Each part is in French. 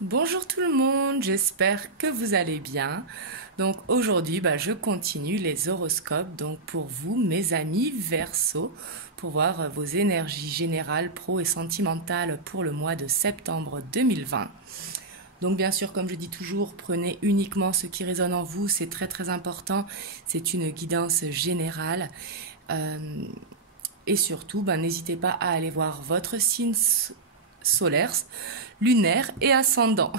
Bonjour tout le monde, j'espère que vous allez bien. Donc aujourd'hui, je continue les horoscopes donc pour vous, mes amis Verseau, pour voir vos énergies générales, pro et sentimentales pour le mois de septembre 2020. Donc bien sûr, comme je dis toujours, prenez uniquement ce qui résonne en vous, c'est très très important. C'est une guidance générale. Et surtout, n'hésitez pas à aller voir votre signe solaire, lunaire et ascendant.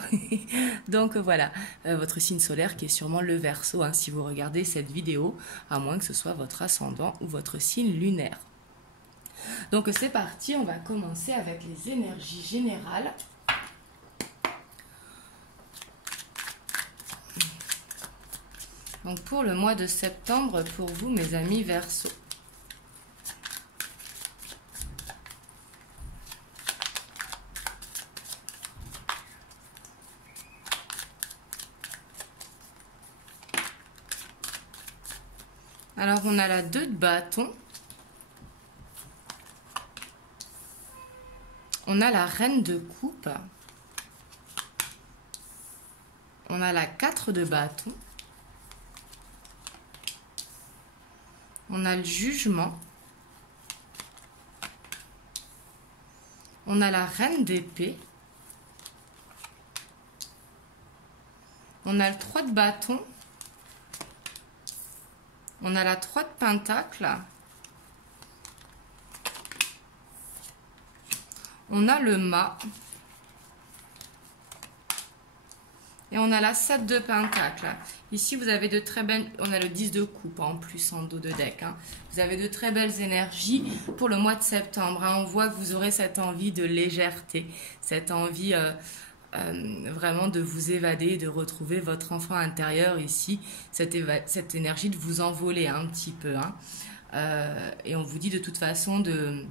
Donc voilà, votre signe solaire qui est sûrement le Verseau, hein, si vous regardez cette vidéo, à moins que ce soit votre ascendant ou votre signe lunaire. Donc c'est parti, on va commencer avec les énergies générales. Donc pour le mois de septembre, pour vous mes amis Verseau. Alors, on a la 2 de bâton. On a la reine de coupe. On a la 4 de bâton. On a le jugement. On a la reine d'épée. On a le 3 de bâton. On a la 3 de pentacle. On a le mât. Et on a la 7 de pentacle. Ici, vous avez de très belles... On a le 10 de coupe en plus en dos de deck. Vous avez de très belles énergies pour le mois de septembre. On voit que vous aurez cette envie de légèreté, cette envie vraiment de vous évader, de retrouver votre enfant intérieur ici, cette énergie de vous envoler un petit peu. Et on vous dit de toute façon de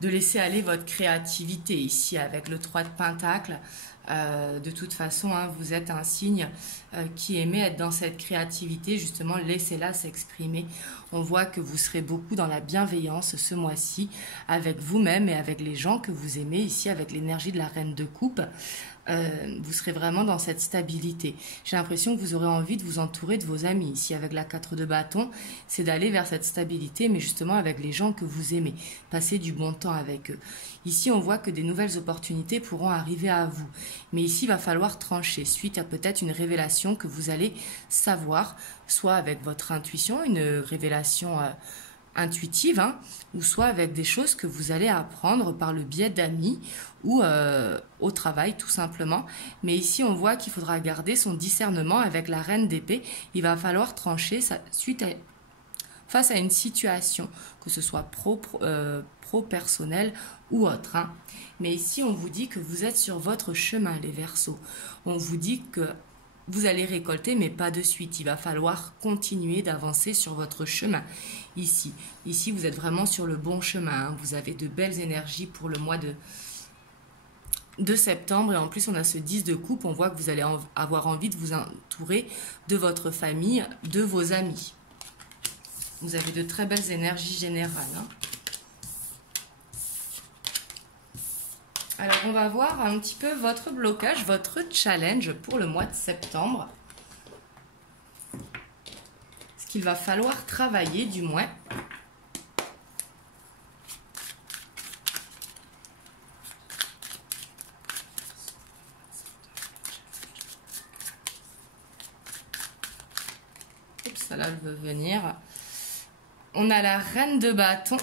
laisser aller votre créativité ici avec le 3 de pentacle. De toute façon, vous êtes un signe qui aimait être dans cette créativité, justement, laissez-la s'exprimer. On voit que vous serez beaucoup dans la bienveillance ce mois-ci, avec vous-même et avec les gens que vous aimez, ici avec l'énergie de la reine de coupe. Vous serez vraiment dans cette stabilité. J'ai l'impression que vous aurez envie de vous entourer de vos amis. Ici, avec la 4 de bâton, c'est d'aller vers cette stabilité, mais justement avec les gens que vous aimez. Passer du bon temps avec eux. Ici, on voit que des nouvelles opportunités pourront arriver à vous. Mais ici, il va falloir trancher suite à peut-être une révélation que vous allez savoir, soit avec votre intuition, une révélation intuitive, ou soit avec des choses que vous allez apprendre par le biais d'amis ou au travail tout simplement. Mais ici, on voit qu'il faudra garder son discernement avec la reine d'épée. Il va falloir trancher face à une situation, que ce soit pro-personnel ou autre. Mais ici, on vous dit que vous êtes sur votre chemin, les Verseaux. On vous dit que vous allez récolter, mais pas de suite. Il va falloir continuer d'avancer sur votre chemin. Ici, vous êtes vraiment sur le bon chemin. Vous avez de belles énergies pour le mois de septembre. Et en plus, on a ce 10 de coupe. On voit que vous allez avoir envie de vous entourer de votre famille, de vos amis. Vous avez de très belles énergies générales. Alors, on va voir un petit peu votre blocage, votre challenge pour le mois de septembre. Ce qu'il va falloir travailler, du moins. Oups, là, elle veut venir. On a la reine de bâton.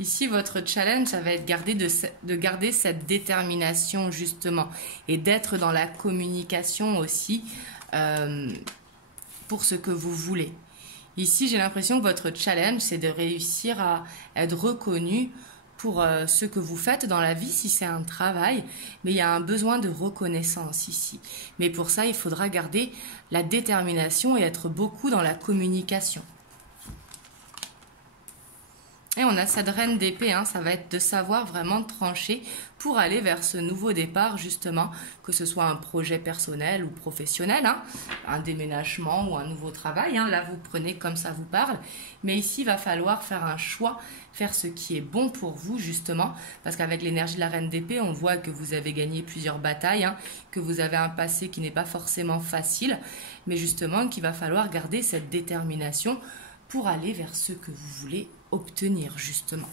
Ici, votre challenge, ça va être de garder cette détermination, justement, et d'être dans la communication aussi pour ce que vous voulez. Ici, j'ai l'impression que votre challenge, c'est de réussir à être reconnu pour ce que vous faites dans la vie, si c'est un travail, mais il y a un besoin de reconnaissance ici. Mais pour ça, il faudra garder la détermination et être beaucoup dans la communication. Et on a cette reine d'épée, hein, ça va être de savoir vraiment trancher pour aller vers ce nouveau départ, justement, que ce soit un projet personnel ou professionnel, hein, un déménagement ou un nouveau travail. Hein, là, vous prenez comme ça vous parle. Mais ici, il va falloir faire un choix, faire ce qui est bon pour vous, justement, parce qu'avec l'énergie de la reine d'épée, on voit que vous avez gagné plusieurs batailles, hein, que vous avez un passé qui n'est pas forcément facile, mais justement qu'il va falloir garder cette détermination pour aller vers ce que vous voulez obtenir, justement.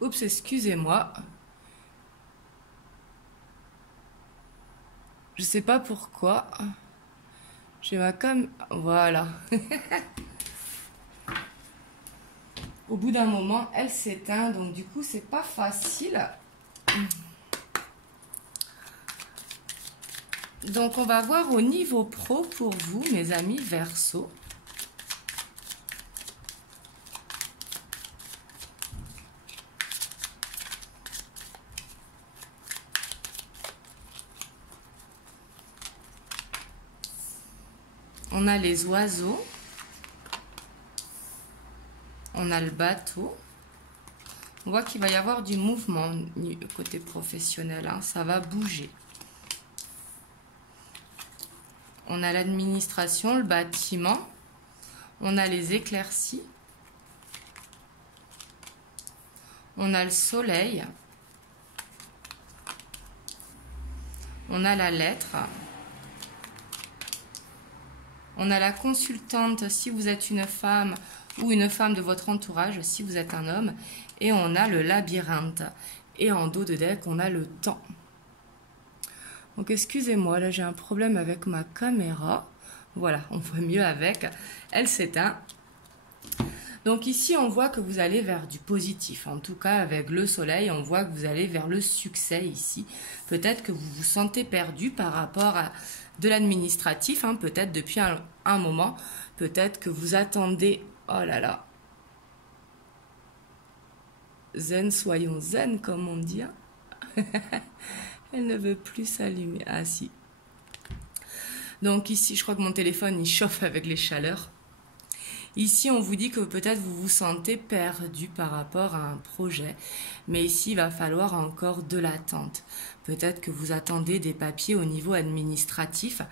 Oups, excusez-moi. Je sais pas pourquoi. J'ai ma comme... Voilà. Au bout d'un moment, elle s'éteint, donc du coup, c'est pas facile. Donc, on va voir au niveau pro pour vous, mes amis Verseau. On a les oiseaux. On a le bateau. On voit qu'il va y avoir du mouvement côté professionnel. Hein, ça va bouger. On a l'administration, le bâtiment. On a les éclaircies. On a le soleil. On a la lettre. On a la consultante si vous êtes une femme ou une femme de votre entourage si vous êtes un homme. Et on a le labyrinthe. Et en dos de deck, on a le temps. Donc excusez-moi, là j'ai un problème avec ma caméra. Voilà, on voit mieux avec. Elle s'éteint. Donc ici, on voit que vous allez vers du positif. En tout cas, avec le soleil, on voit que vous allez vers le succès ici. Peut-être que vous vous sentez perdu par rapport à de l'administratif, hein, peut-être depuis un moment. Peut-être que vous attendez... Oh là là. Zen, soyons zen, comme on dit. Hein. Elle ne veut plus s'allumer. Ah si. Donc ici, je crois que mon téléphone, il chauffe avec les chaleurs. Ici, on vous dit que peut-être vous vous sentez perdu par rapport à un projet. Mais ici, il va falloir encore de l'attente. Peut-être que vous attendez des papiers au niveau administratif.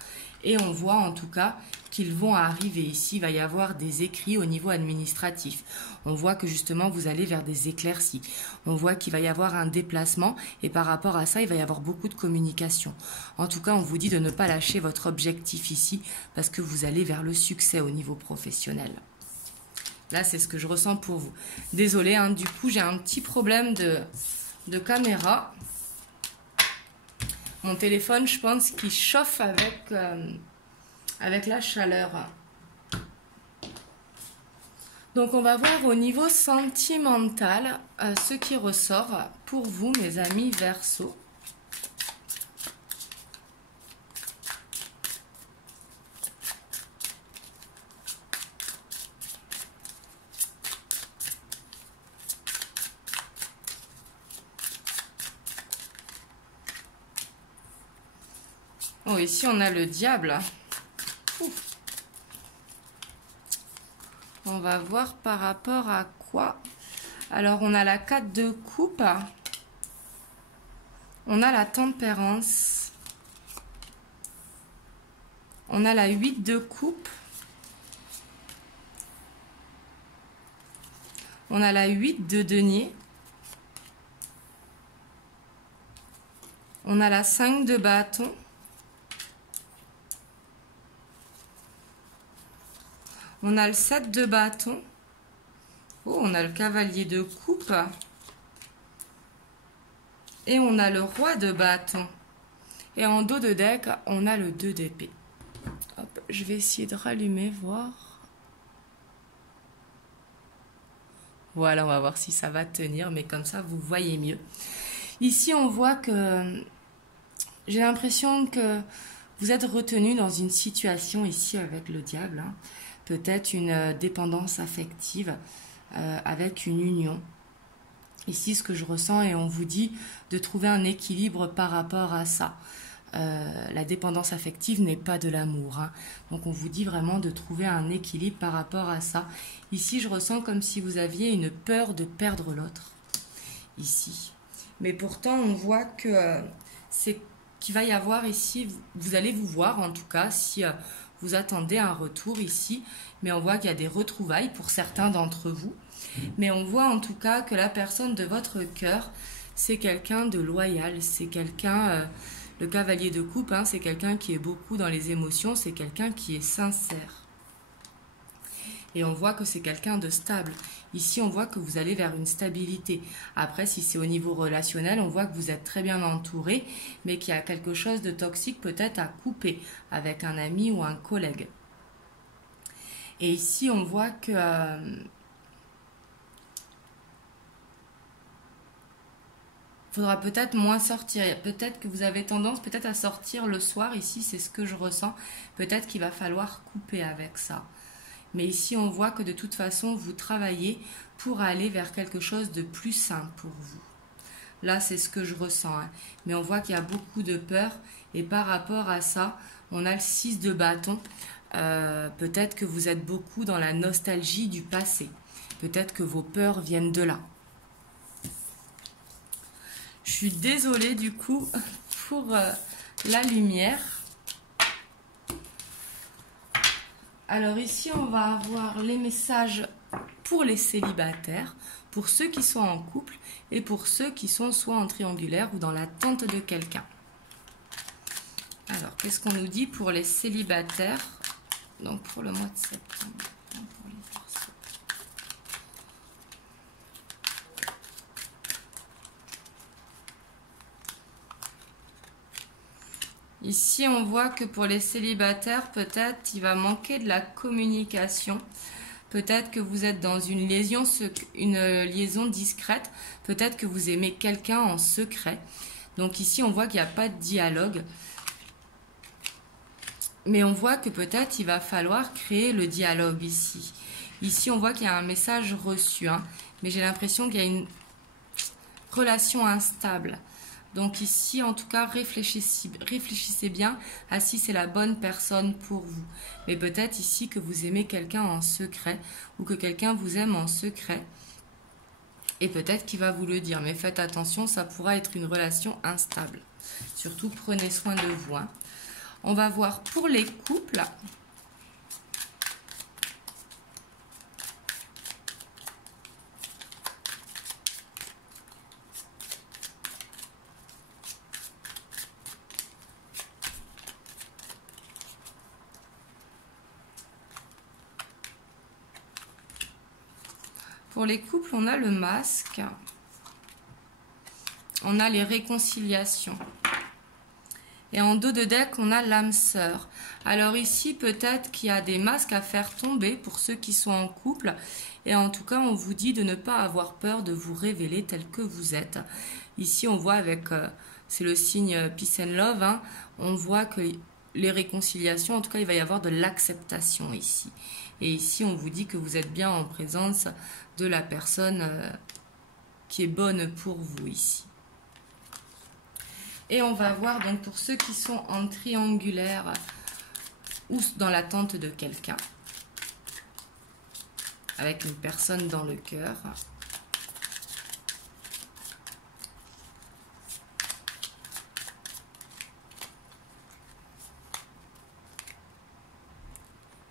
Et on voit en tout cas qu'ils vont arriver. Ici, il va y avoir des écrits au niveau administratif. On voit que justement, vous allez vers des éclaircies. On voit qu'il va y avoir un déplacement. Et par rapport à ça, il va y avoir beaucoup de communication. En tout cas, on vous dit de ne pas lâcher votre objectif ici parce que vous allez vers le succès au niveau professionnel. Là, c'est ce que je ressens pour vous. Désolée, hein, du coup, j'ai un petit problème de caméra. Mon téléphone, je pense qu'il chauffe avec la chaleur. Donc, on va voir au niveau sentimental ce qui ressort pour vous, mes amis Verseau. Oh, ici, on a le diable. Ouf. On va voir par rapport à quoi. Alors, on a la 4 de coupe. On a la tempérance. On a la 8 de coupe. On a la 8 de denier. On a la 5 de bâton. On a le 7 de bâton. Oh, on a le cavalier de coupe. Et on a le roi de bâton. Et en dos de deck, on a le 2 d'épée. Hop, je vais essayer de rallumer, voir. Voilà, on va voir si ça va tenir, mais comme ça, vous voyez mieux. Ici, on voit que j'ai l'impression que vous êtes retenu dans une situation ici avec le diable. Hein. Peut-être une dépendance affective avec une union. Ici, ce que je ressens, et on vous dit de trouver un équilibre par rapport à ça. la dépendance affective n'est pas de l'amour. Hein. Donc on vous dit vraiment de trouver un équilibre par rapport à ça. Ici, je ressens comme si vous aviez une peur de perdre l'autre. Ici. Mais pourtant, on voit que c'est qu'il va y avoir ici, vous allez vous voir en tout cas si vous attendez un retour ici. Mais on voit qu'il y a des retrouvailles pour certains d'entre vous. Mais on voit en tout cas que la personne de votre cœur, c'est quelqu'un de loyal, c'est quelqu'un... le cavalier de coupe, hein, c'est quelqu'un qui est beaucoup dans les émotions, c'est quelqu'un qui est sincère. Et on voit que c'est quelqu'un de stable. Ici, on voit que vous allez vers une stabilité. Après, si c'est au niveau relationnel, on voit que vous êtes très bien entouré, mais qu'il y a quelque chose de toxique peut-être à couper avec un ami ou un collègue. Et ici, on voit que... faudra peut-être moins sortir. Peut-être que vous avez tendance peut-être à sortir le soir. Ici, c'est ce que je ressens. Peut-être qu'il va falloir couper avec ça. Mais ici, on voit que de toute façon, vous travaillez pour aller vers quelque chose de plus sain pour vous. Là, c'est ce que je ressens. Hein. Mais on voit qu'il y a beaucoup de peur. Et par rapport à ça, on a le 6 de bâton. Peut-être que vous êtes beaucoup dans la nostalgie du passé. Peut-être que vos peurs viennent de là. Je suis désolée du coup pour la lumière. Alors ici, on va avoir les messages pour les célibataires, pour ceux qui sont en couple et pour ceux qui sont soit en triangulaire ou dans l'attente de quelqu'un. Alors, qu'est-ce qu'on nous dit pour les célibataires? Donc pour le mois de septembre. Pour les Verseaux. Ici, on voit que pour les célibataires, peut-être il va manquer de la communication. Peut-être que vous êtes dans une liaison discrète. Peut-être que vous aimez quelqu'un en secret. Donc ici, on voit qu'il n'y a pas de dialogue. Mais on voit que peut-être il va falloir créer le dialogue ici. Ici, on voit qu'il y a un message reçu. Hein, mais j'ai l'impression qu'il y a une relation instable. Donc ici, en tout cas, réfléchissez bien à si c'est la bonne personne pour vous. Mais peut-être ici que vous aimez quelqu'un en secret ou que quelqu'un vous aime en secret. Et peut-être qu'il va vous le dire. Mais faites attention, ça pourra être une relation instable. Surtout, prenez soin de vous. Hein. On va voir pour les couples. Pour les couples, on a le masque. On a les réconciliations. Et en dos de deck, on a l'âme sœur. Alors ici, peut-être qu'il y a des masques à faire tomber pour ceux qui sont en couple. Et en tout cas, on vous dit de ne pas avoir peur de vous révéler tel que vous êtes. Ici, on voit avec... c'est le signe Peace and Love. Hein, on voit que les réconciliations, en tout cas, il va y avoir de l'acceptation ici. Et ici, on vous dit que vous êtes bien en présence de la personne qui est bonne pour vous ici. Et on va voir donc pour ceux qui sont en triangulaire ou dans l'attente de quelqu'un, avec une personne dans le cœur.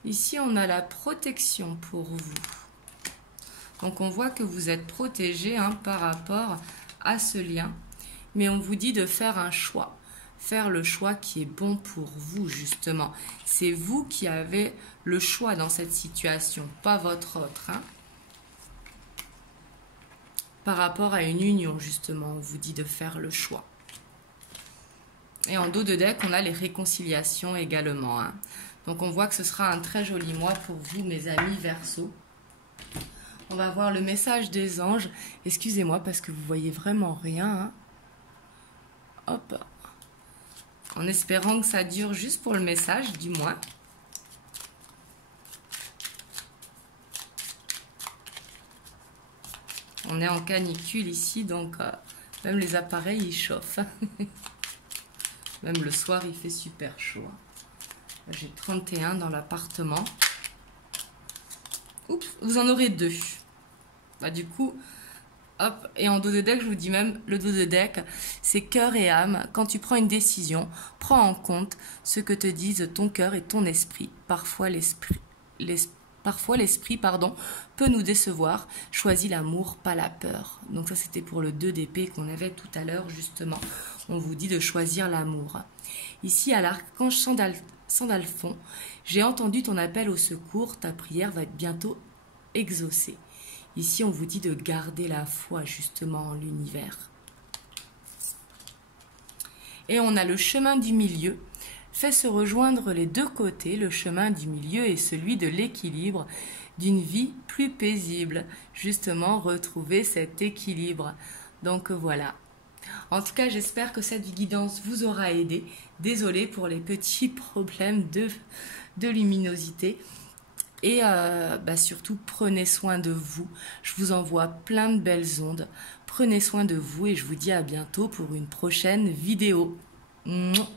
Ici, on a la protection pour vous. Donc, on voit que vous êtes protégé hein, par rapport à ce lien. Mais on vous dit de faire un choix. Faire le choix qui est bon pour vous, justement. C'est vous qui avez le choix dans cette situation, pas votre autre. Hein. Par rapport à une union, justement, on vous dit de faire le choix. Et en dos de deck, on a les réconciliations également. Hein. Donc, on voit que ce sera un très joli mois pour vous, mes amis Verseaux. On va voir le message des anges. Excusez-moi parce que vous voyez vraiment rien. Hein. Hop. En espérant que ça dure juste pour le message, du moins. On est en canicule ici, donc même les appareils, ils chauffent. Même le soir, il fait super chaud. J'ai 31 dans l'appartement. Oups, vous en aurez 2. Bah, du coup, hop. Et en dos de deck, je vous dis même, le dos de deck, c'est cœur et âme. Quand tu prends une décision, prends en compte ce que te disent ton cœur et ton esprit. Parfois, l'esprit peut nous décevoir. Choisis l'amour, pas la peur. Donc ça, c'était pour le 2 d'épée qu'on avait tout à l'heure, justement. On vous dit de choisir l'amour. Ici, à l'archange Sandalphon, j'ai entendu ton appel au secours. Ta prière va être bientôt exaucée. Ici, on vous dit de garder la foi, justement, en l'univers. Et on a le chemin du milieu. Fait se rejoindre les deux côtés. Le chemin du milieu est celui de l'équilibre, d'une vie plus paisible. Justement, retrouver cet équilibre. Donc voilà. En tout cas, j'espère que cette guidance vous aura aidé. Désolée pour les petits problèmes de luminosité. Et surtout, prenez soin de vous. Je vous envoie plein de belles ondes. Prenez soin de vous et je vous dis à bientôt pour une prochaine vidéo. Mouah.